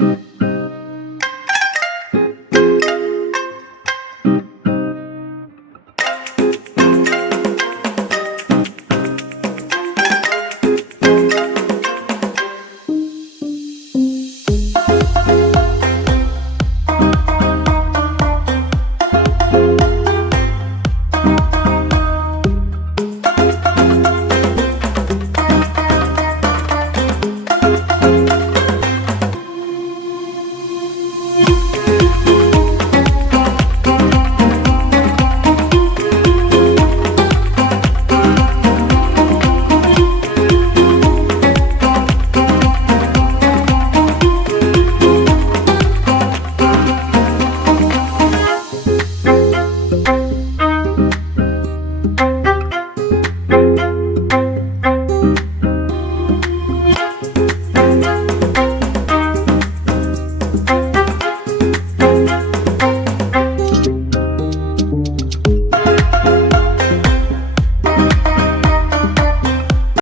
thank you